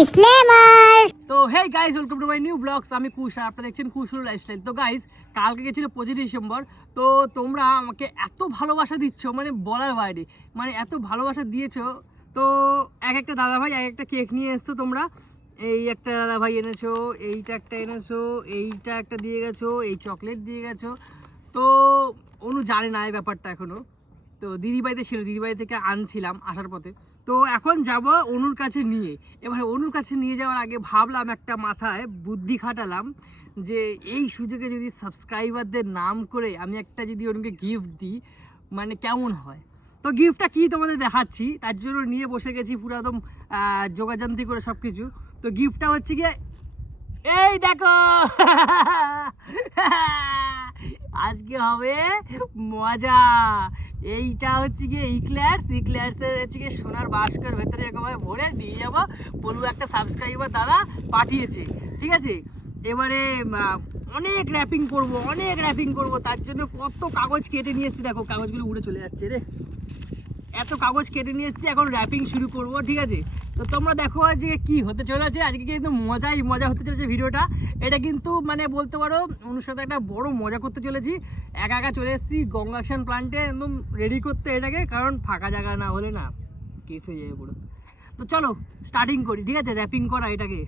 Disclaimer. তো hey guys, welcome to my new blogs. আমি কুশ আর আপনারা দেখছেন কুশুর লাইফস্টাইল। তো গাইস, কালকে গেছিল 25 ডিসেম্বর। তো তোমরা আমাকে এত ভালোবাসা দিচ্ছ, মানে বলার বাইরে, মানে এত ভালোবাসা দিয়েছো। তো এক একটা দাদাভাই এক একটা কেক নিয়ে এসছো তোমরা। এই একটা দাদাভাই এনেছো, এইটা একটা এনেছো, এইটা একটা দিয়ে গেছো, এই চকলেট দিয়ে গেছো। তো অনু জানে না এই ব্যাপারটা এখনো। তো দিদিবাড়িতে ছিল, দিদিবাড়ি থেকে আনছিলাম আসার পথে। তো এখন যাব অনুর কাছে নিয়ে। এবার অনুর কাছে নিয়ে যাওয়ার আগে ভাবলাম, একটা মাথায় বুদ্ধি খাটালাম যে এই সুযোগে যদি সাবস্ক্রাইবারদের নাম করে আমি একটা যদি অনুকে গিফট দিই, মানে কেমন হয়। তো গিফটটা কি তোমাদের দেখাচ্ছি, তার জন্য নিয়ে বসে গেছি পুরো একদম যোগাযান্তি করে সব কিছু। তো গিফটটা হচ্ছে গিয়ে এই দেখো। আজকে হবে মজা। এইটা হচ্ছে গিয়ে ইক্লার্সের হচ্ছে গিয়ে সোনার বাস্কের ভেতরে এরকমভাবে ভরে নিয়ে যাবো। বলবো একটা সাবস্ক্রাইবার দাদা পাঠিয়েছে, ঠিক আছে। এবারে অনেক র্যাপিং করবো, তার জন্য কত কাগজ কেটে নিয়ে এসেছি। দেখো কাগজগুলো উড়ে চলে যাচ্ছে রে, এত কাগজ কেটে নিয়ে এসেছি। এখন র্যাপিং শুরু করব, ঠিক আছে। তো তোমরা দেখো যে কি হতে চলেছে আজকে, কিন্তু মজা হতে চলেছে ভিডিওটা। এটা কিন্তু মানে বলতে পারো অনুর সাথে একটা বড় মজা করতে চলেছি। একা চলে এসেছি গঙ্গাকশন প্লান্টে একদম রেডি করতে এটাকে, কারণ ফাঁকা জায়গা না হলে না কেস হয়ে যাবে পুরো। তো চলো স্টার্টিং করি, ঠিক আছে। র্যাপিং করা এটাকে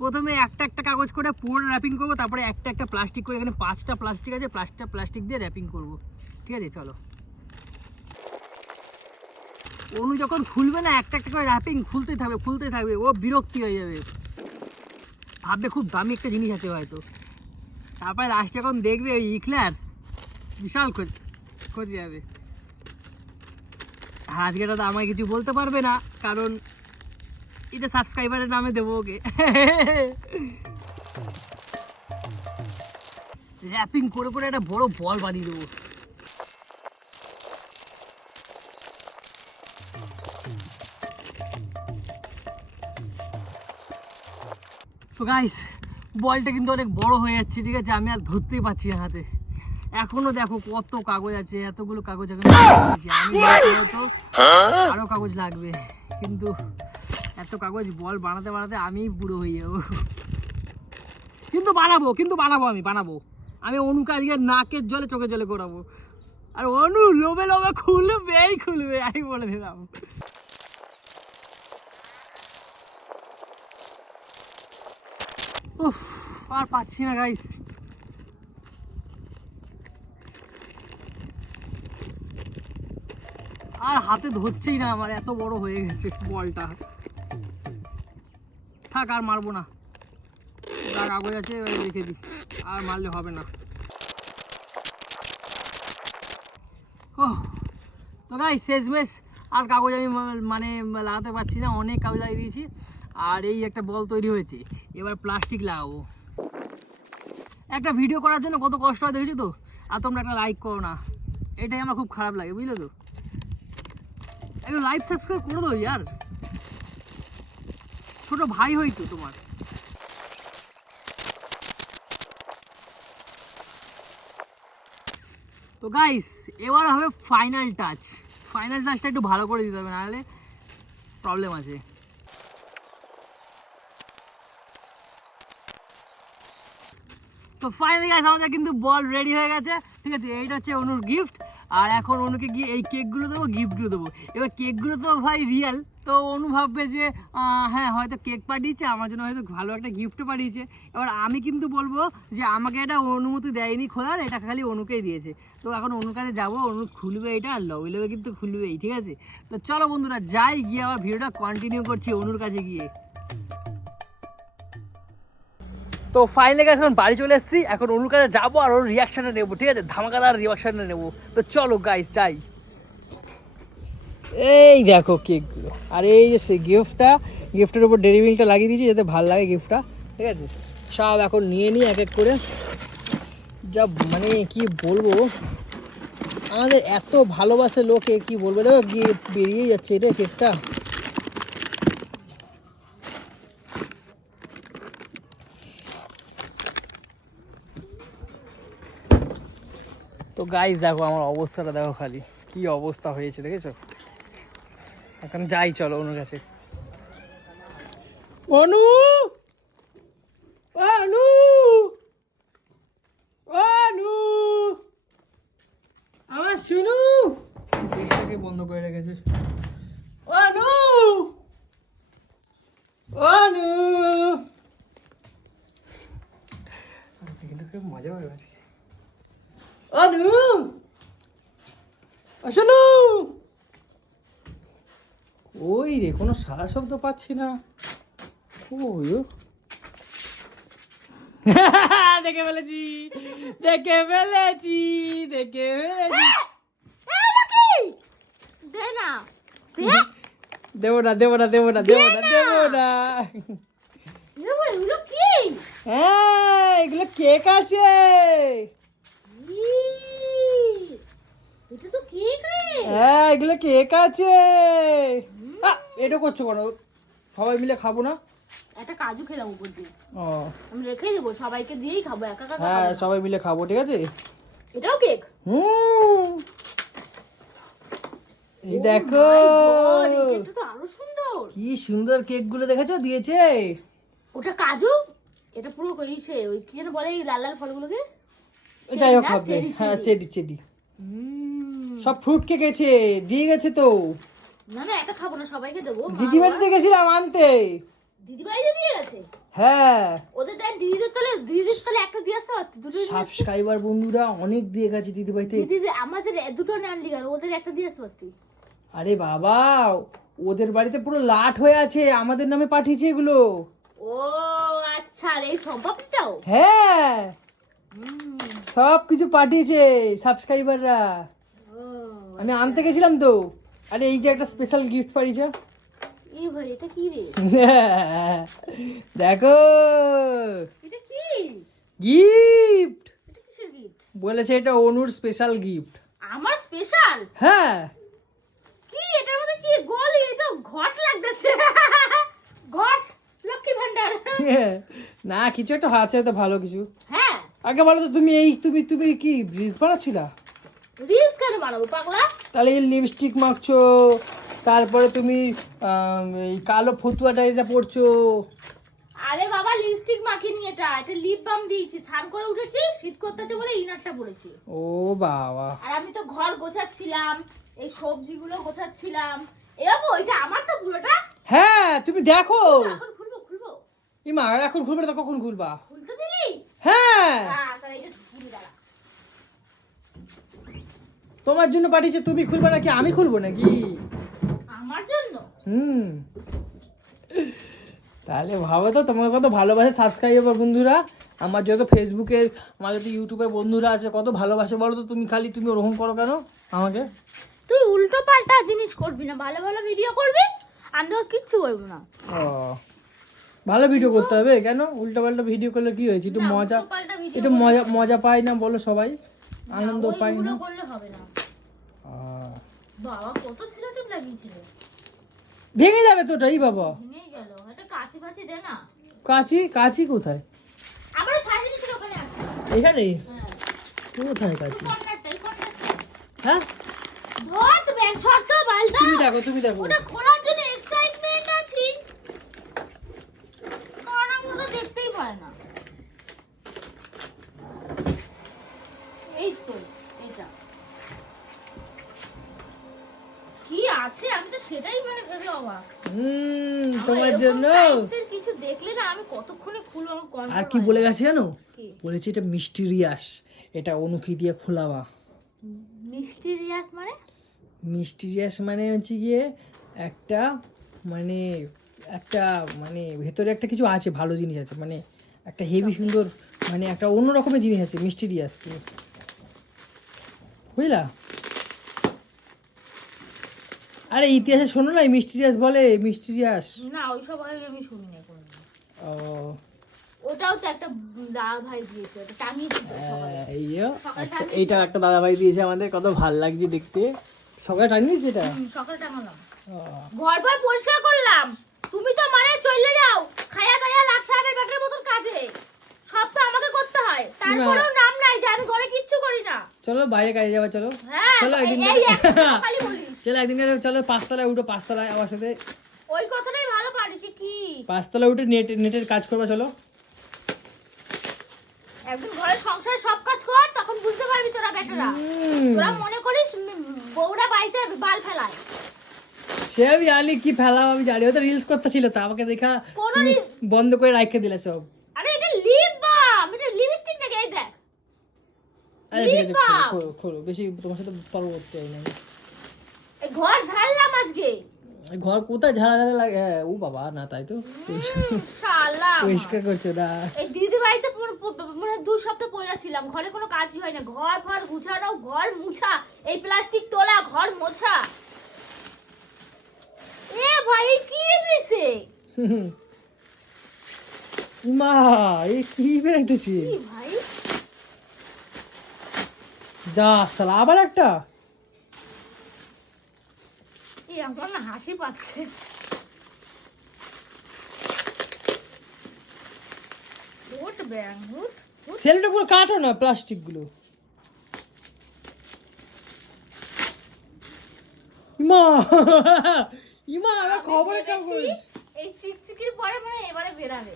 প্রথমে একটা কাগজ করে পুরো র্যাপিং করবো, তারপরে একটা প্লাস্টিক করে, এখানে 5টা প্লাস্টিক আছে, 5টা প্লাস্টিক দিয়ে র্যাপিং করবো, ঠিক আছে। চলো, অনু যখন খুলবে না একটা করে র্যাপিং খুলতে থাকবে, ও বিরক্তি হয়ে যাবে, ভাববে খুব দামি একটা জিনিস আছে হয়তো। তারপরে লাস্টে যখন দেখবে ওই ইক্লার্স, বিশাল খোঁজে যাবে। আজকে দাদা আমায় কিছু বলতে পারবে না, কারণ এটা সাবস্ক্রাইবারের নামে দেবো ওকে। র্যাপিং করে একটা বড় বল বানিয়ে দেবো। তো গাইস, বলটা কিন্তু অনেক বড় হয়ে যাচ্ছে, ঠিক আছে। আমি আর ধরতেই পারছি না হাতে। এখনো দেখো কত কাগজ আছে, এতগুলো কাগজ এখন আমি তো আরো কাগজ লাগবে, কিন্তু এত কাগজ বল বানাতে আমি বুড়ো হয়ে যাবো। কিন্তু বানাবো আমি অনুকে আজকে নাকের জলে চোখের জলে করাবো। আর অনু লোভে খুলবে আমি বলে দিলাম। উফ, আর পাচ্ছি না গাইস। আর হাতে ধরছেই না আমার, এত বড় হয়ে গেছে বলটা। থাক, আর মারবো না, যা কাগজ আছে রেখে দিই, আর মারলে হবে না। ও তো গাইস, শেষমেশ আর কাগজ আমি মানে লাগাতে পারছি না, অনেক কাগজ লাগিয়ে দিয়েছি। আর এই একটা বল তৈরি হয়েছে, এবার প্লাস্টিক লাগাবো। একটা ভিডিও করার জন্য কত কষ্ট হয় দেখেছো তো, আর তোমরা একটা লাইক করো না, এটাই আমার খুব খারাপ লাগে, বুঝলো তো। একটু লাইক সাবস্ক্রাইব করে দাও ইয়ার, ছোট ভাই হয়তো তোমার। তো গাইস, এবার হবে ফাইনাল টাচটা একটু ভালো করে দিতে হবে, নাহলে প্রবলেম আছে। তো ফাইনালি গাইস, আমাদের কিন্তু বল রেডি হয়ে গেছে, ঠিক আছে। এইটা হচ্ছে অনুর গিফট। আর এখন অনুকে গিয়ে এই কেকগুলো দেবো, গিফটগুলো দেবো। এবার কেকগুলো তো ভাই রিয়েল, তো অনু ভাববে যে হ্যাঁ হয়তো কেক পাঠিয়েছে আমার জন্য, হয়তো ভালো একটা গিফটও পাঠিয়েছে। এবার আমি কিন্তু বলবো যে আমাকে এটা অনুমতি দেয়নি খোলার, এটা খালি অনুকেই দিয়েছে। তো এখন অনুর কাছে যাবো, অনু খুলবে এটা, আর লবে কিন্তু খুলবেই, ঠিক আছে। তো চলো বন্ধুরা যাই, গিয়ে আবার ভিডিওটা কন্টিনিউ করছি অনুর কাছে গিয়ে। তো ফাইনালি গাইস, এখন বাড়ি চলে এসেছি, এখন অনুর কাছে যাবো আর ওর রিয়াকশানটা নেবো, ঠিক আছে। ধামাকাদার রিয়াকশানটা নেবো। তো চলো গাইস যাই। এই দেখো কেকগুলো, আর এই যে সেই গিফটের উপর ডেয়ারি মিল্কটা লাগিয়ে দিয়েছি যাতে ভালো লাগে গিফটটা, ঠিক আছে। সব এখন নিয়ে নিই এক এক করে। যা মানে কি বলবো, আমাদের এত ভালোবাসে লোকে, কি বলবো। দেখো বেরিয়ে যাচ্ছে রে কেকটা। তো গাইস দেখো আমার অবস্থাটা, দেখো খালি কি অবস্থা হয়েছে দেখেছো। এখন যাই, চলো ওনার কাছে। অনু অনু অনু আমার শুনু দেখতে বন্ধ করে রেখেছে অনু অনু কিন্তু খুব মজা হবে আজকে অনু শুনু ওই রে কোনো সারা শব্দ পাচ্ছি না ওই দেখে ফেলেছি দেখে ফেলেছি দেখে ফেলেছি দেবো না দেবো না দেবো না দেবো না দেবো না হ্যাঁ এগুলো কেক আছে হ্যাঁ এগুলো কেক আছে এটা করছো কেন সবাই মিলে খাবো না একটা কাজু খেলাম উপর দিয়ে ও আমি রেখে দেবো সবাইকে দিয়েই খাবো একা একা হ্যাঁ সবাই মিলে খাবো ঠিক আছে এটাও কেক এই দেখো এটা তো আরো সুন্দর কি সুন্দর কেক গুলো দেখেছো দিয়েছে ওটা কাজু এটা পুরো ইসে ওই কি যেন বলে এই লাল লাল ফলগুলোকে যাই হোক হবে হ্যাঁ চেরি চেরি সব ফ্রুট কেক আছে দিয়ে গেছে তো না না এটা খাবো না সবাইকে দেবো দিদি বাড়িতে গেছিলাম আনতে দিদি বাড়িতে দিয়ে গেছে হ্যাঁ ওদের দেন দিদিদের তলে একটা দিয়ে আসতে পারতো দুটো সাবস্ক্রাইবার বন্ধুরা অনেক দিয়ে গেছে দিদি বাড়িতে দিদি আমাদের দুটো আনলি কেন ওদের একটা দিয়ে আসতে পারতি আরে বাবা ওদের বাড়িতে পুরো লাট হয়ে আছে আমাদের নামে পাঠিয়েছে এগুলো ও আচ্ছা আর এই সম্পাপড়িটাও হ্যাঁ সব কিছু পাঠিয়েছে সাবস্ক্রাইবাররা আমি আনতে গেছিলাম তো আরে এই যে একটা স্পেশাল গিফট পাঠিয়েছে এই ভাই এটা কি রে দেখো এটা কি গিফট এটা কিসের গিফট বলেছে এটা অনুর স্পেশাল গিফট আমার স্পেশাল হ্যাঁ কি এটার মধ্যে কি গোল এই তো ঘট লাগতেছে ঘট লক্ষ্মী ভান্ডার না কিছু একটা আছে তো ভালো কিছু হ্যাঁ আগে বলো তো তুমি এই তুমি তুমি কি রিলস বানাচ্ছিলা রিলস কেন বানাবো পাগলা তাহলে এই লিপস্টিক মাখছো তারপরে তুমি এই কালো ফতুয়াটা এটা পরছো আরে বাবা লিপস্টিক মাখিনি এটা লিপ বাম দিয়েছি স্নান করে উঠেছি শীত করতেছে বলে ইনারটা পরেছি ও বাবা আর আমি তো ঘর গোছাচ্ছিলাম এই সবজিগুলো গোছাচ্ছিলাম এবার ওইটা আমার তো পুরোটা হ্যাঁ তুমি দেখো এখন খুলবো ইমা এখন খুলবে তো কখন খুলবা খুলতে দিলি হ্যাঁ তাহলে এটা খুলি দাঁড়া তোমার জন্য পাঠিয়েছে তুমি খুলবে নাকি আমি খুলবো নাকি আমার জন্য তাহলে ভাবো তো তোমাকে কত ভালোবাসে সাবস্ক্রাইবার বন্ধুরা আমার যত ফেসবুকের আমার যত ইউটিউবের বন্ধুরা আছে কত ভালোবাসে বলো তো তুমি খালি তুমি ওরকম করো কেন আমাকে তুই উল্টো পাল্টা জিনিস করবি না ভালো ভালো ভিডিও করবি আমি তো কিচ্ছু বলবো না ও ভালো ভিডিও করতে হবে কেন উল্টো পাল্টা ভিডিও করলে কি হয়েছে একটু মজা একটু মজা মজা পায় না বলো সবাই আনন্দ পায় না করলে হবে না বাবা কত সিলেটিভ লাগিয়েছিল ভেঙে যাবে তো ওটাই বাবা ভেঙে গেল এটা কাঁচি ফাঁচি দে না কাঁচি কাঁচি কোথায় আমার সাজিয়ে ছিল ওখানে আছে এখানে হ্যাঁ কোথায় কাঁচি কর্নারটাই হ্যাঁ ধর তো ব্যাগ শর্ট বালটা তুমি দেখো ওটা খোলার জন্য এক্সাইটমেন্ট আছি কারণ আমি তো দেখতেই পারে না এই তো এটা কি আছে আমি তো সেটাই মানে ভেবে অবাক তোমার জন্য কিছু দেখলে না আমি কতক্ষণে খুলবো আমার কন্ট্রোল আর কি বলে গেছে জানো বলেছে এটা মিস্টিরিয়াস এটা অনুকি দিয়ে খোলাবা মিস্টিরিয়াস মানে মিস্টিরিয়াস মানে হচ্ছে গিয়ে একটা মানে একটা মানে ভেতরে একটা কিছু আছে ভালো জিনিস আছে মানে একটা হেভি সুন্দর মানে একটা অন্য রকমের জিনিস আছে মিস্টিরিয়াস বুঝলা আরে ইতিহাসে শোনো না মিস্টিরিয়াস বলে মিস্টিরিয়াস না ওইসব আমি শুনি না কোনোদিন ও ওটাও তো একটা দাদা ভাই দিয়েছে ওটা টাঙিয়েছে এইটা একটা দাদা ভাই দিয়েছে আমাদের কত ভাল লাগছে দেখতে সকালে টাঙিয়েছে এটা সকালে টাঙালাম ঘর ঘর পরিষ্কার করলাম তুমি তো মানে চলে যাও খায়া দায়া লাচ্ছা আর ব্যাটার মতন কাজে সব তো আমাকে করতে হয় তারপরেও নাম নাই যে আমি ঘরে কিচ্ছু করি না চলো বাইরে কাজে যাবা চলো চলো একদিন চলো একদিন চলো 5 তলায় উঠো 5 তলায় আমার সাথে ওই কথাটাই ভালো পারিস কি 5 তলা উঠে নেটের কাজ করবা চলো। একদিন ঘরের সংসারে সব কাজ কর, তখন বুঝতে পারবি তোরা বেটারা। তোরা মনে করিস বউরা বাড়িতে বাল ফেলায়। সে আমি জানি কি ফেলাও, আমি জানি। ও তো রিলস করতেছিল, তো আমাকে দেখা কোনো তুমি বন্ধ করে রাখতে দিলে সব। আরে এটা লিপ বাম, এটা লিপস্টিক নাকি? এই দেখ। আরে ঠিক আছে, খোলো খোলো, বেশি তোমার সাথে তর্ক করতে হয় না। এই ঘর ঝাড়লাম আজকে। ঘর কোথায় ঝাড়া লাগে? হ্যাঁ, ও বাবা না, তাই তো শালা পরিষ্কার করছো না। এই দিদি বাড়িতে মানে 2 সপ্তাহ পয়লা ছিলাম, ঘরে কোনো কাজই হয় না। ঘর ফর গুছানো, ঘর মুছা, এই প্লাস্টিক তোলা, ঘর মোছা। এ ভাই কি দিছে? মা এই কি বেরাইতেছি? কি ভাই? যা সালা, আবার একটা। এই আমার না হাসি পাচ্ছে। উঠ ব্যাং উঠ। সেলটা পুরো কাটো না, প্লাস্টিক গুলো। মা ইমা আমার খবরে কাগজ। এই চিকচিকির পরে মানে এবারে বেরাবে।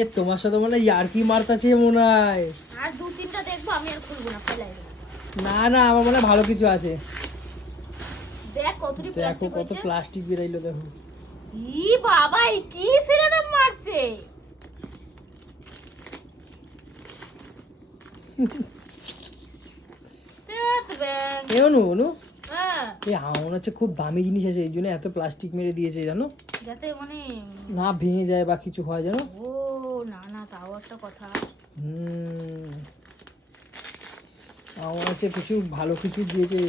এ তোমার সাথে মনে হয় ইয়ার্কি মারতাছে মনে হয়। আর 2-3টা দেখবো, আমি আর খুলবো না, ফেলাই দেবো। না না, আমার মনে হয় ভালো কিছু আছে। দেখ কতটি দেখো প্লাস্টিক কত হয়েছে। প্লাস্টিক বেরাইলো, দেখো। ই বাবা, এই কি সিলেটে মারছে? তেত ব্যাং। এ অনু অনু, হ্যাঁ, এই আমার মনে হচ্ছে খুব দামি জিনিস আছে, এই জন্য এত প্লাস্টিক মেরে দিয়েছে জানো, যাতে মানে না ভেঙে যায় বা কিছু হয় জানো। ও না না, তাও একটা কথা। আমার মনে হচ্ছে কিছু ভালো কিছু দিয়েছে।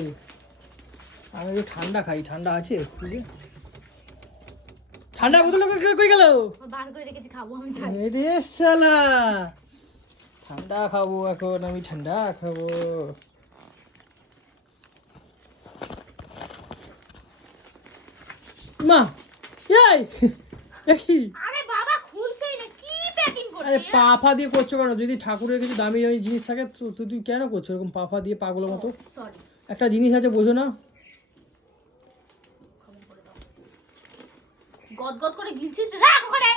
আমি একটু ঠান্ডা খাই, ঠান্ডা আছে ফ্রিজে? ঠান্ডা বোতল কই গেল? বার করে রেখেছি, খাবো আমি তাই। রে শালা, ঠান্ডা খাবো এখন আমি, ঠান্ডা খাবো। মা এই কি? আরে বাবা, খুলছেই না, কি প্যাকিং আরে করছিস? পাফা দিয়ে করছো কেন? যদি ঠাকুরের কিছু দামি দামি জিনিস থাকে তো তুই কেন করছো এরকম পাফা দিয়ে পাগলের মতো? সরি। একটা জিনিস আছে, বোঝো না? গদগদ করে গিলছিস, রাখ ওখানে।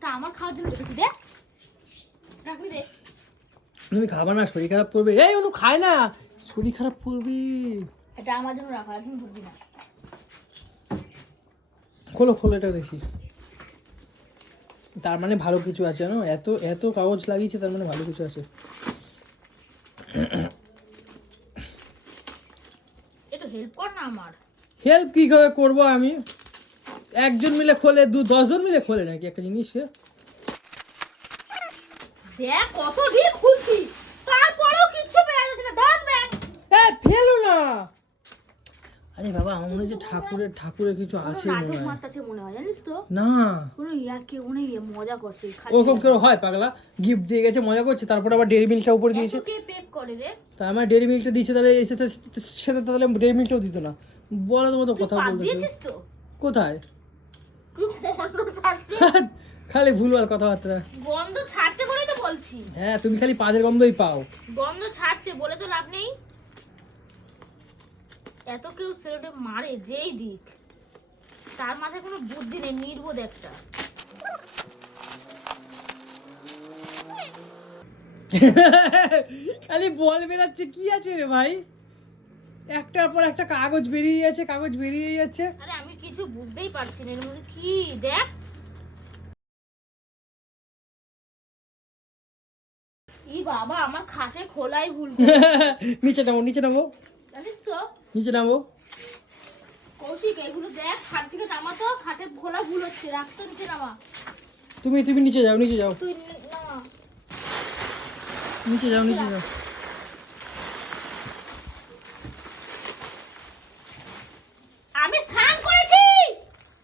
তা আমার খাওয়ার জন্য রেখেছি, দে। রাখবি দে। তুমি খাবা না, শরীর খারাপ করবে। এই অনু খায় না, শরীর খারাপ করবি। এটা আমার জন্য রাখা, একদম ধরবি না। খোলো খোলো, এটা দেখি। তার মানে ভালো কিছু আছে জানো, এত এত কাগজ লাগিয়েছে, তার মানে ভালো কিছু আছে। একটু হেল্প কর না আমার। হেল্প কি করে করবো আমি? একজন মিলে খোলে, 10জন মিলে খোলে নাকি একটা জিনিস? দেখ কত ডিপ খুলছি, তারপরেও কিচ্ছু বের হচ্ছে না। ধর ব্যাং। ফেলো না। আরে বাবা, আমার মনে হচ্ছে ঠাকুরের কিছু আছে মনে নাটক হয়। মারতাছে মনে হয়, জানিস তো? না, কোনো ইয়াকে উনি মজা করছে খালি। ওরকম কেউ হয় পাগলা? গিফট দিয়ে গেছে, মজা করছে, তারপর আবার ডেয়ারি মিল্কটা উপরে দিয়েছে। এতকে পেক করে রে। তার মানে ডেয়ারি মিল্কটা দিয়েছে, তাহলে সেটা তাহলে ডেয়ারি মিল্কটাও দিত না। বলো তো মতো তুই কথা পাত বলতে। দিয়েছিস তো? কোথায়? কি গন্ধ ছাড়ছে? খালি ভুলভাল কথাবার্তা। গন্ধ ছাড়ছে বলেই তো বলছি। হ্যাঁ, তুমি খালি পাদের গন্ধই পাও। গন্ধ ছাড়ছে বলে তো লাভ নেই। এত কেউ সেলুটে মারে যেই দিক, তার মাথায় কোনো বুদ্ধি নেই, নির্বোধ একটা। খালি বল বেরাচ্ছে, কি আছে রে ভাই? একটার পর একটা কাগজ বেরিয়ে যাচ্ছে, কাগজ বেরিয়ে যাচ্ছে। আরে আমি কিছু বুঝতেই পারছি না এর মধ্যে কি। দেখ, ই বাবা, আমার খাটে খোলাই ভুল করেছি। নিচে নামো, নিচে নামো, জানিস তো নিচে নামো। কৌশিক, এগুলো দেখ, খাট থেকে নামা তো, খাটে খোলা ভুল হচ্ছে, রাখ তো, নিচে নামা। তুমি নিচে যাও, নিচে যাও, তুই নামা। নিচে যাও, নিচে যাও। আমি স্নান করেছি।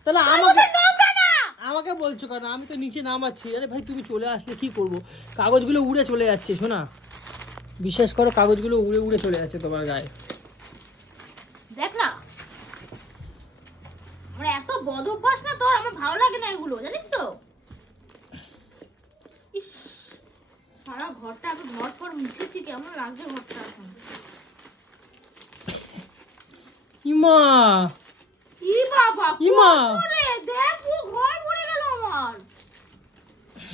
তাহলে তোর আমাকে মতো নোংরা না। আমাকে বলছো কেন? আমি তো নিচে নামাচ্ছি। আরে ভাই, তুমি চলে আসলে কি করব? কাগজগুলো উড়ে চলে যাচ্ছে, শোনা, বিশ্বাস করো, কাগজগুলো উড়ে উড়ে চলে যাচ্ছে তোমার গায়ে। দেখ না, আমার এত বদ অভ্যাস না তোর, আমার ভালো লাগে না এগুলো, জানিস তো? ইস, সারা ঘরটা এত ঘর পর মুছেছি, কেমন লাগছে ঘরটা এখন। ইমা, ই বাবা, ইমা। কত রে, দেখ পুরো ঘর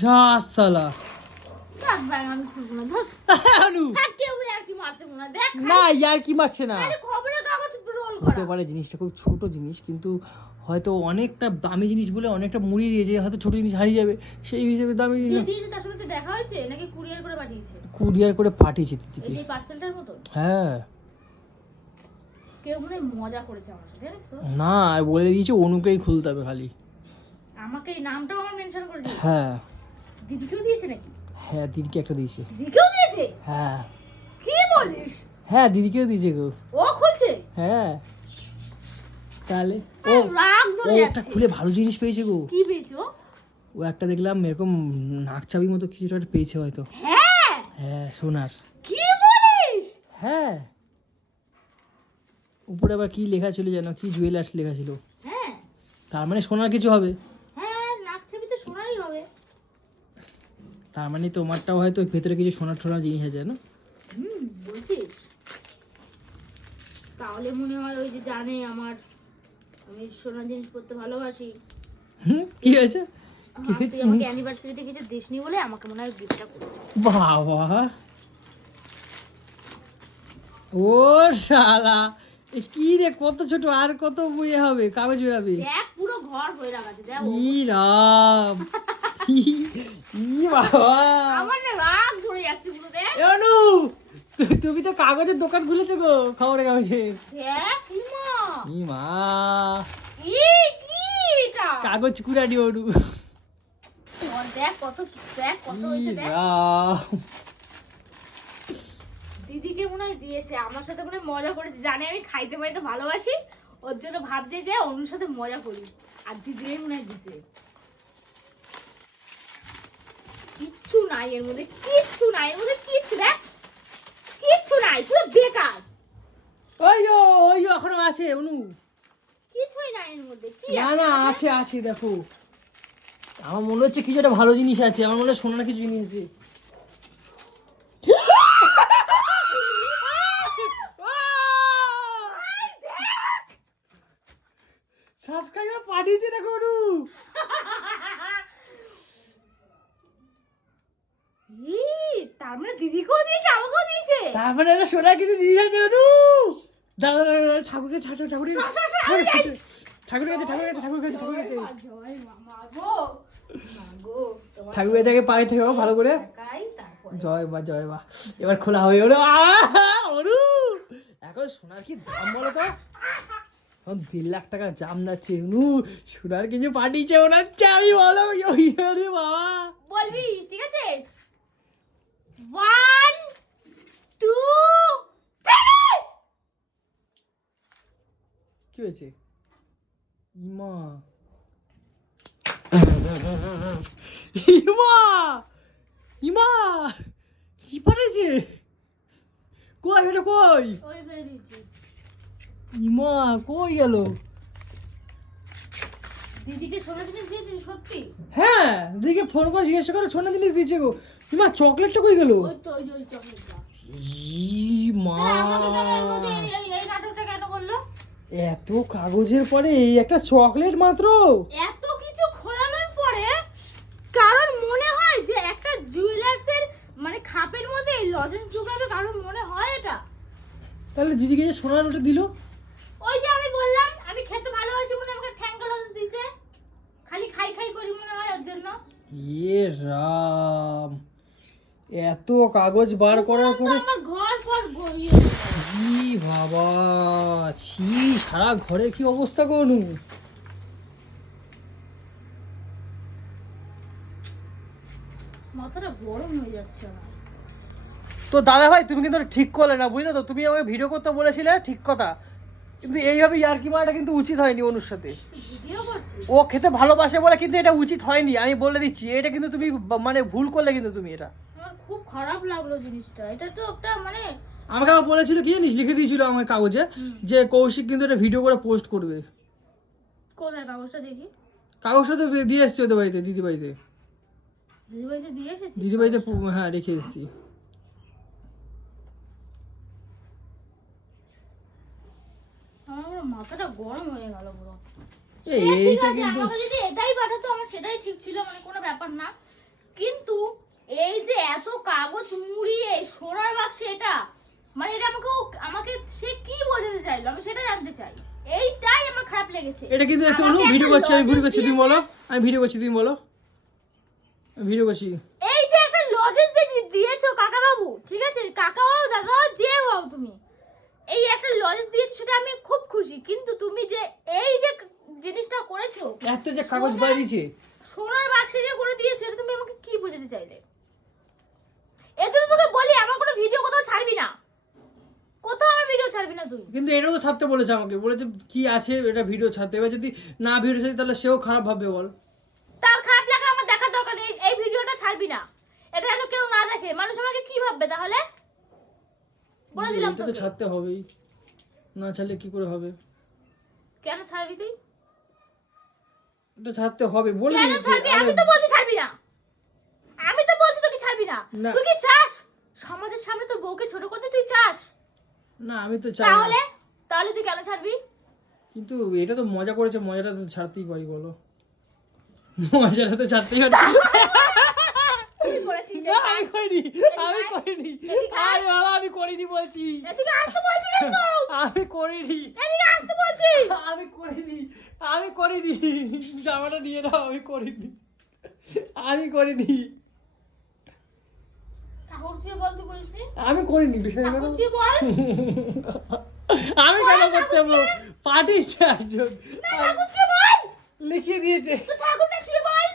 শালা থাক ভাই, আমি খুলবো না, ধর। অনু থাক, কেউ আর কি মারছে মনে হয়, দেখ না ইয়ার কি মারছে না খালি খবরের কাগজ রোল হতে করা। পারে জিনিসটা খুব ছোট জিনিস, কিন্তু হয়তো অনেকটা দামি জিনিস বলে অনেকটা মুড়িয়ে দিয়েছে, হয়তো ছোট জিনিস হারিয়ে যাবে সেই হিসেবে দামি যে জিনিস দিয়েছে তার সাথে তো দেখা হয়েছে নাকি কুরিয়ার করে পাঠিয়েছে? কুরিয়ার করে পাঠিয়েছে এই দিদিকে। যে পার্সেলটার মতো হ্যাঁ কেউ মনে হয় মজা করেছে আমার সাথে, জানিস তো? না আর বলে দিয়েছে অনুকেই খুলতে হবে খালি। আমাকে এই নামটাও আমার মেনশন করে দিয়েছে। হ্যাঁ দিদিকেও দিয়েছে নাকি? হ্যাঁ দিদিকে একটা দিয়েছে। দিদিকেও দিয়েছে? হ্যাঁ কি বলিস? হ্যাঁ দিদিকেও দিয়েছে গো। ও খুলছে? হ্যাঁ তাহলে ও রাগ ও ধরে একটা যাচ্ছে। খুলে ভালো জিনিস পেয়েছে গো। কি পেয়েছো? ও একটা দেখলাম এরকম নাক চাবি মতো কিছু একটা পেয়েছে হয়তো। হ্যাঁ হ্যাঁ সোনার। কি বলিস? হ্যাঁ উপরে আবার কি লেখা ছিল যেন, কি জুয়েলার্স লেখা ছিল, হ্যাঁ তার মানে সোনার কিছু হবে। হ্যাঁ, নাক ছাবি তো সোনারই হবে। তার মানে তোমারটাও হয়তো ভেতরে কিছু সোনার টোনার জিনিস আছে না। বলছিস? তাহলে মনে হয় ওই যে জানে আমার, আমি সোনার জিনিস পরতে ভালোবাসি। কি আছে কি তুই হয়েছে? আমাকে অ্যানিভার্সারিতে কিছু দিসনি বলে আমাকে মনে হয় গিফটটা করেছে। বাবা ও শালা এ কি রে, কত ছোট আর কত বইয়ে হবে, কাগজ বেরাবে। দেখ পুরো ঘর হয়ে রাখাছে, দেখ ই রাম ই বাবা আমার না রাগ ধরে যাচ্ছে পুরো, দেখ এ অনু, তুমি তো কাগজের দোকান খুলেছো গো, খবরের কাগজে। দেখ ইমা ই মা কি কি এটা কাগজ কুড়ানি অনু। ওর দেখ কত, দেখ কত ই হয়েছে, দেখ রাম দিদিকে মনে হয় দিয়েছে, আমার সাথে মনে হয় মজা করেছে, জানে আমি খাইতে পাইতে ভালোবাসি, ওর জন্য ভাবছে যে অনুর সাথে মজা করি, আর দিদিকে মনে হয় দিছে। কিচ্ছু নাই এর মধ্যে, কিচ্ছু নাই এর মধ্যে, কিচ্ছু দেখ, কিচ্ছু নাই, পুরো বেকার, ওই এখনো আছে অনু। কিছুই নাই এর মধ্যে। কি না আছে না এর মধ্যে? আছে আছে দেখো, আমার মনে হচ্ছে কিছু একটা ভালো জিনিস আছে, আমার মনে হয় সোনার কিছু জিনিস আছে। সাবস্ক্রাইবার পাঠিয়েছে দেখো অনু। তার মানে দিদিকেও দিয়েছে আমাকেও দিয়েছে। তারপরে একটা সোনার কিছু জিনিস আছে অনু। দাদা ঠাকুরকে ঠাকুরের সর, সর, সর, আমি যাই। ঠাকুরের কাছে ঠাকুরের কাছে ঠাকুরের কাছে ঠাকুরের কাছে জয় মা, মা গো, মা গো, তোমার ঠাকুরের কাছে পায়ে ঠেকাও ভালো করে। টাকাই তারপর। জয় বা এবার খোলা হবে ওরে ওরু। এখন সোনার কি দাম বলো তো, এখন 1.5 লাখ টাকা দাম যাচ্ছে অনু। সোনার কিছু পাঠিয়েছে ওনার চাবি বলো রে বাবা। বলবি ঠিক আছে? 1 2 3 কি হয়েছে ইমা ইমা ইমা কি পাঠিয়েছে, কই এটা কই ওই ফেলে দিয়েছি। ইমা কই গেল? দিদিকে সোনা জিনিস দিয়েছিস সত্যি? হ্যাঁ দিদিকে ফোন করে জিজ্ঞাসা করে সোনা জিনিস দিয়েছে গো। ইমা চকলেটটা কই গেল? ওই তো ওই যে ওই চকলেটটা। ইমা আমাকে কেন এর মধ্যে এই নাটকটা কেন করলো? এত কাগজের পরে এই একটা চকলেট মাত্র? এত কিছু খোলানোর পরে কারণ মনে হয় যে একটা জুয়েলার্সের মানে খাপের মধ্যে এই লজেন্স ঢুকাবে, কারণ মনে হয় এটা? তাহলে দিদিকে যে সোনার ওটা দিল? ওই যে আমি বললাম আমি খেতে ভালোবাসি মনে আমাকে ঠ্যাঙ্গা লজেন্স দিছে, খালি খাই খাই করি মনে হয় ওর জন্য। এ রাম এত কাগজ বার করার তো পরে আমার ঘর ফর গইয়ে কি বাবা, ছি সারা ঘরের কি অবস্থা করনু। মাথাটা গরম হয়ে যাচ্ছে আমার। তো দাদা ভাই তুমি কিন্তু ঠিক করলে না বুঝলে তো, তুমি আমাকে ভিডিও করতে বলেছিলে ঠিক কথা, কিন্তু এইভাবে ইয়ার্কি মারাটা কিন্তু উচিত হয়নি অনুর সাথে। ভিডিও করছিস? ও খেতে ভালোবাসে বলে কিন্তু এটা উচিত হয়নি, আমি বলে দিচ্ছি, এটা কিন্তু তুমি মানে ভুল করলে কিন্তু তুমি এটা। আমার খুব খারাপ লাগলো জিনিসটা, এটা তো একটা মানে আমাকে আবার বলেছিল কি জানিস, লিখে দিয়েছিল আমার কাগজে যে কৌশিক কিন্তু এটা ভিডিও করে পোস্ট করবে। কোথায় কাগজটা দেখি? কাগজটা তো দিয়ে এসছি ওদের বাড়িতে, দিদি বাড়িতে। দিদিবাড়িতে দিয়ে এসেছিস? দিদি বাড়িতে হ্যাঁ রেখে এসছি। আমার মাথাটা গরম হয়ে গেল পুরো। এই ঠিক এইটা আছে, কিন্তু আমাকে যদি এটাই পাঠাতো আমার সেটাই ঠিক ছিল, মানে কোনো ব্যাপার না, কিন্তু এই যে এত কাগজ মুড়িয়ে সোনার বাক্সে এটা মানে এটা আমাকে সে কি বোঝাতে চাইলো আমি সেটা জানতে চাই, এইটাই আমার খারাপ লেগেছে। এটা কিন্তু একটু ভিডিও করছি, আমি ভিডিও করছি, তুমি বলো। আমি ভিডিও করছি, তুমি বলো। আমি ভিডিও করছি। এই যে একটা লজেস দিয়েছো কাকা বাবু, ঠিক আছে কাকা বাবু দেখা যে হও তুমি, এই একটা লজেস দিয়েছো সেটা আমি খুব খুশি, কিন্তু তুমি যে এই যে জিনিসটা করেছো এত যে কাগজ বাইরেছে সোনার বাক্সে যে করে দিয়েছো, এটা তুমি আমাকে কি বোঝাতে চাইলে? এর জন্য তোকে বলি আমার কোনো ভিডিও কোথাও ছাড়বি না, কোথাও আমার ভিডিও ছাড়বি না তুই। কিন্তু এটাও তো ছাড়তে বলেছে আমাকে, বলেছে কি আছে এটা ভিডিও ছাড়তে। এবার যদি না ভিডিও ছাড়ি তাহলে সেও খারাপ ভাববে বল। তার খারাপ লাগা আমার দেখার দরকার নেই, এই ভিডিওটা ছাড়বি না, এটা যেন কেউ না দেখে, মানুষ আমাকে কি ভাববে তাহলে? বলে দিলাম এটা তো তোকে। ছাড়তে হবেই, না ছাড়লে কি করে হবে? কেন ছাড়বি তুই? এটা ছাড়তে হবে বলে কেন দিয়েছে। ছাড়বি? আমি তো বলছি ছাড়বি না, আমি তো বলছি তুই ছাড়বি না। না। তুই কি চাস সমাজের সামনে তোর বউকে ছোট করতে? তুই চাস? না আমি তো চাই না। তাহলে তাহলে তুই কেন ছাড়বি? কিন্তু এটা তো মজা করেছে, মজাটা তো ছাড়তেই পারি বলো। মজাটা তো ছাড়তেই পারি। তুই করেছিস না, আমি করিনি, আমি করিনি। আরে বাবা আমি করিনি বলছি। এদিকে আসতে বলছি কিন্তু, আমি করিনি, এদিকে আসতে বলছি। আমি করিনি, আমি করিনি। জামাটা নিয়ে নাও, আমি করিনি, আমি করিনি, ঠাকুর ছুঁয়ে বল তুই করিসনি? আমি করিনি। বিষয় ঠাকুর ছুঁয়ে বল। আমি কেন করতে যাবো? পাঠিয়েছে একজন, না ঠাকুর ছুঁয়ে বল, লিখিয়ে দিয়েছে। তুই ঠাকুরটা ছুঁয়ে বল,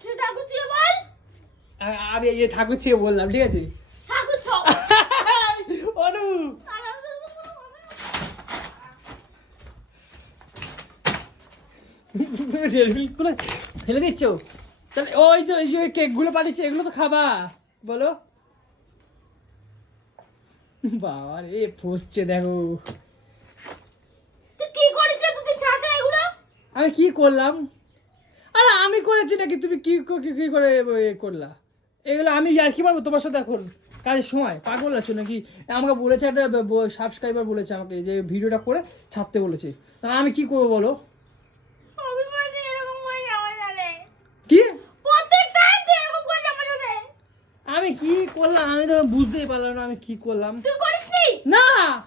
তুই ঠাকুর ছুঁয়ে বল। আমি এই ঠাকুর চেয়ে বললাম, ঠিক আছে? ঠাকুর ছো অনু ফেলে দিচ্ছ তাহলে? ওই যে কেক গুলো পাঠিয়েছে এগুলো তো খাবা বলো। বাবা রে ফসছে দেখো। তুই কি করিস রে? তুই চাচা এগুলো আমি কি করলাম? আরে আমি করেছি নাকি? তুমি কি কি করে করলা এগুলো? আমি আর কি পারবো তোমার সাথে এখন কাজের সময়? পাগল আছো নাকি? আমাকে বলেছে একটা সাবস্ক্রাইবার বলেছে আমাকে যে ভিডিওটা করে ছাড়তে বলেছে, তাহলে আমি কি করবো বলো? সবই মানে এরকম করে আমার সাথে কি প্রত্যেক টাইম তুই এরকম করিস আমার সাথে। আমি কি করলাম? আমি তো বুঝতেই পারলাম না আমি কি করলাম। তুই করিসনি? না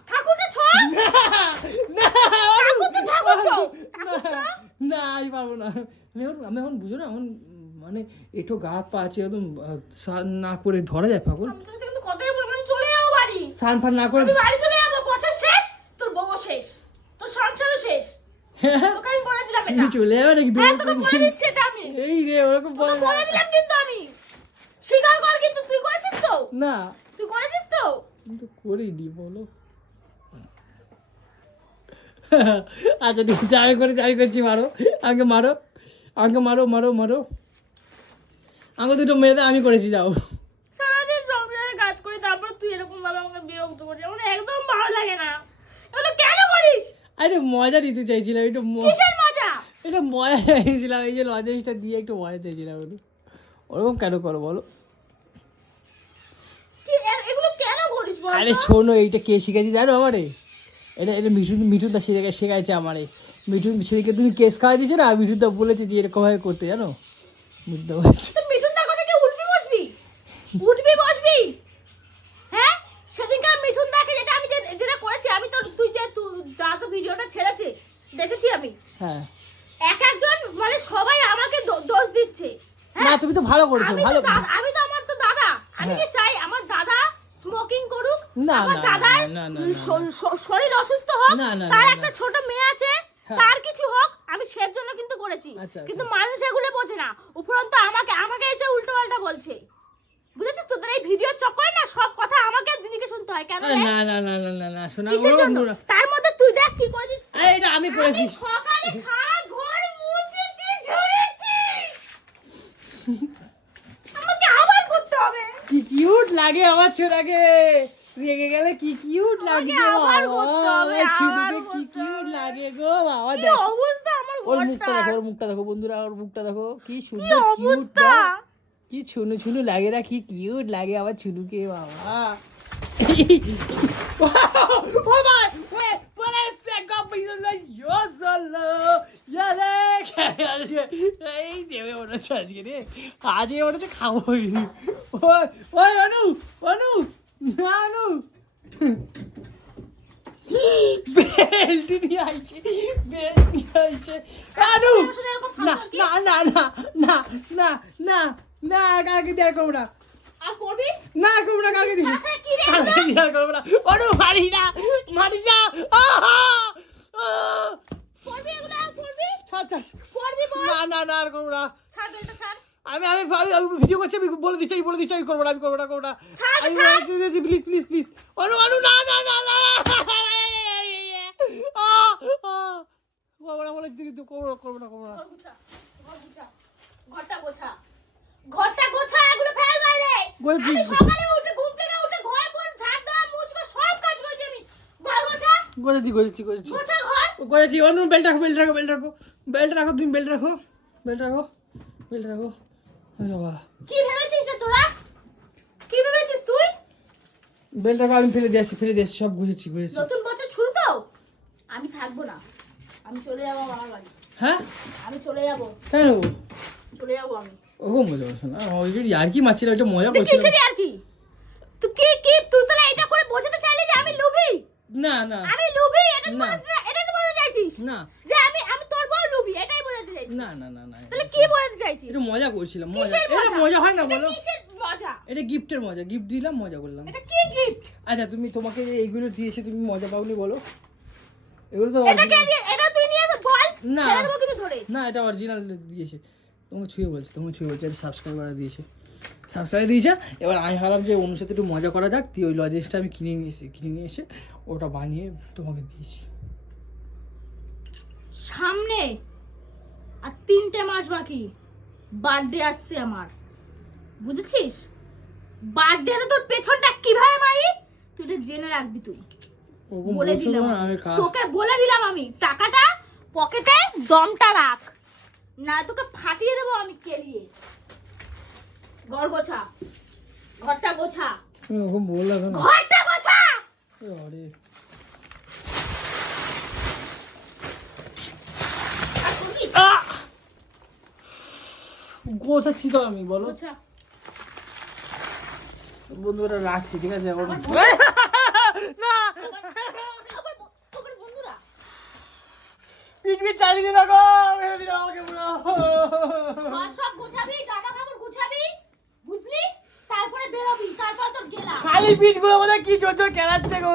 ঠাকুরটা ছো না ঠাকুর ছো ঠাকুর ছো। না আমি পারবো না। আমি এখন বুঝো না, এখন মানে একটু গা পা আছে একদম স্নান না করে ধরা যায় পাগল? আমি তোকে কিন্তু কথাই বলবো, আমি চলে যাবো বাড়ি। স্নান ফান না করে আমি বাড়ি চলে যাবো, বছর শেষ, তোর বউ শেষ, তোর সংসারও শেষ। তোকে আমি বলে দিলাম এটা। তুমি চলে যাবে নাকি? হ্যাঁ তোকে বলে দিচ্ছি এটা আমি। এই রে ওরকম তোকে বলে দিলাম কিন্তু আমি। স্বীকার কর কিন্তু তুই করেছিস তো? না তুই করেছিস তো? কিন্তু করিনি বলো। আচ্ছা ঠিক আছে, আমি করছি। মারো আমাকে, মারো আমাকে, মারো মারো মারো আমাকে, দুটো মেরে দাও। আমি করেছি, যাও। সারাদিন সংসারে কাজ করি, তারপর তুই এরকম ভাবে আমাকে বিরক্ত করিস, আমার একদম ভালো লাগে না। এগুলো কেন করিস? আরে মজা নিতে চাইছিলাম, একটু কিসের মজা? এটা মজা চাইছিলাম, এই যে লজেন্সটা দিয়ে একটু মজা চাইছিলাম। ওরকম কেন করো বলো? এগুলো কেন করিস বল? আরে শোনো, এইটা কে শিখেছি জানো আমারে? এটা মিঠুনদা শেখাইছে আমারে। সেদিকে তুমি কেস খাওয়াই দিয়েছো না, মিঠুনদা বলেছে যে এরকম ভাবে করতে, জানো? মিঠুনদা বলেছে। তুই মিঠুনদার কথা কি উঠবি বসবি? উঠবি বসবি? হ্যাঁ সেদিনকার মিঠুনদাকে যেটা করেছি আমি, তো তুই দাদা ভিডিওটা ছেড়েছে দেখেছি আমি। হ্যাঁ একজন মানে সবাই আমাকে দোষ দিচ্ছে। না তুমি তো ভালো করেছো, ভালো। আমি তো আমার তো দাদা, আমি কি চাই আমার দাদা স্মোকিং করুক? না, আমার না, দাদার না, না, শরীর অসুস্থ হোক, না, না, তার না, একটা না। ছোট মেয়ে আছে, হ্যাঁ। তার কিছু হোক, আমি সের জন্য কিন্তু করেছি। আচ্ছা, কিন্তু মানুষ এগুলো বোঝে না, উপরন্তু আমাকে এসে উল্টো পাল্টা বলছে। বুঝেছিস? তোদের এই ভিডিও চক্করে না সব কথা আমাকে আর দিদিকে শুনতে হয়। কেন রে? না না না না না না শোনা, কিসের জন্য? তার মধ্যে তুই দেখ কি করেছিস। এটা আমি করেছি। আমি সকালে সারা ঘর মুছেছি, ঝেড়েছি। আমাকে আবার করতে হবে। কি কিউট লাগে আমার ছোটাকে, রেগে গেলে কি কিউট লাগছে আবার বাবা। করতে হবে, আমার ছোটুকে আবার কি করতে কিউট হবে। লাগে গো বাবা। কি দেখো অবস্থা আমার ওর মুখটা দেখো, ঘরটার। ওর মুখটা দেখো বন্ধুরা, ওর মুখটা দেখো কি কি সুন্দর কিউট, অবস্থা। কি ছুনু ছুনু লাগে না, কি কিউট লাগে আমার ছুনুকে বাবা। ও ভাই, পরে বিসমিল্লাহ ইয়াসাল্লা ইয়ালে এই দেবে ওটা আজকে রে আজকে ওটাতে খাবো ওই ওই অনু অনু না অনু বেলটি নিয়ে আইছে অনু না না না না না না না না কাকে দেয়া করবো না আর করবি না করবো না কাকে দিবি আচ্ছা কি রে কাকে দেয়া করবো না অনু মারি না আহা করবি এগুলো করবি ছাড় ছাড় করবি বল না না না আর করবো না ছাড় বেলটা ছাড় আমি ভিডিও করছি আমি বলে দিচ্ছি আমি করবো না করবো না ছাড় ছাড় প্লিজ প্লিজ প্লিজ অনু অনু না না না না করবো না বলে কিন্তু করবো না ঘর গুছা ঘরটা গোছা এগুলো ফেল বাইরে গোছা আমি সকালে উঠে ঘুম থেকে উঠে ঘর পর ঝাড় দেওয়া মুছকা সব কাজ করেছি আমি ঘর গোছা গোছা ঘর গোছাচ্ছি অনু বেল্ট রাখো তুমি বেল্ট রাখো বাবা কি ভেবেছিস রে তোরা কি ভেবেছিস তুই বেল্ট রাখো আমি ফেলে দিয়েছি সব গুছেছি নতুন বছর শুরু তো আমি থাকবো না আমি চলে যাবো আমার বাড়ি হ্যাঁ আমি চলে যাবো কেন চলে যাবো আমি ওরকম মজা করছো না ওই আর কি মাছিল ওইটা মজা তুই করছিল কিসের আর কি তুই তুই তাহলে এটা করে বোঝাতে চাইলি যে আমি লুবি না না আমি লুবি এটা না। এটা তো বোঝাতে চাইছিস না যে আমি তোর বড় লুবি এটাই বোঝাতে চাইছিস না না না না তাহলে কি বোঝাতে চাইছিস এটা মজা করছিলাম মজা কিসের এটা মজা হয় না এটা বলো কিসের মজা এটা গিফটের মজা গিফট দিলাম মজা করলাম এটা কি গিফট আচ্ছা তোমাকে যে এইগুলো দিয়েছে তুমি মজা পাওনি বলো এগুলো তো এটা কে দিয়ে এটা তুই নিয়ে এসে বল না। ফেলে দেবো কিন্তু ধরে না এটা অরিজিনাল দিয়েছে তোমাকে ছুঁয়ে বলছে এটা সাবস্ক্রাইবার দিয়েছে এবার আমি ভাবলাম যে ওর সাথে একটু মজা করা যাক তুই ওই লজেন্সটা আমি কিনে নিয়ে এসে ওটা বানিয়ে তোমাকে দিয়েছি সামনে আর 3টে মাস বাকি বার্থডে আসছে আমার বুঝেছিস বার্থডেতে তোর পেছনটা কিভাবে মারি তুই এটা জেনে রাখবি তুই ওরকম বলে বলছো দিলাম না, আমি তোকে বলে দিলাম আমি টাকাটা পকেটে দমটা রাখ না তোকে ফাটিয়ে দেবো আমি কেলিয়ে ঘরটা গোছা তুমি ওরকম বললে কেন ঘরটা গোছা আরে আর করবি? গোছাচ্ছি তো আমি বলো গোছা বন্ধুরা রাখছি ঠিক আছে এখন আমার না তোর বন্ধুরা পিট চালিয়ে দিন গো মেরে দিন আমাকে পুরো ঘর সব গোছাবি জামা কাপড় গোছাবি বুঝলি তারপরে বেরোবি তারপর তোর গেলা খালি পিট গুলো বোধহয় কি জোর জোর কেলাচ্ছে গো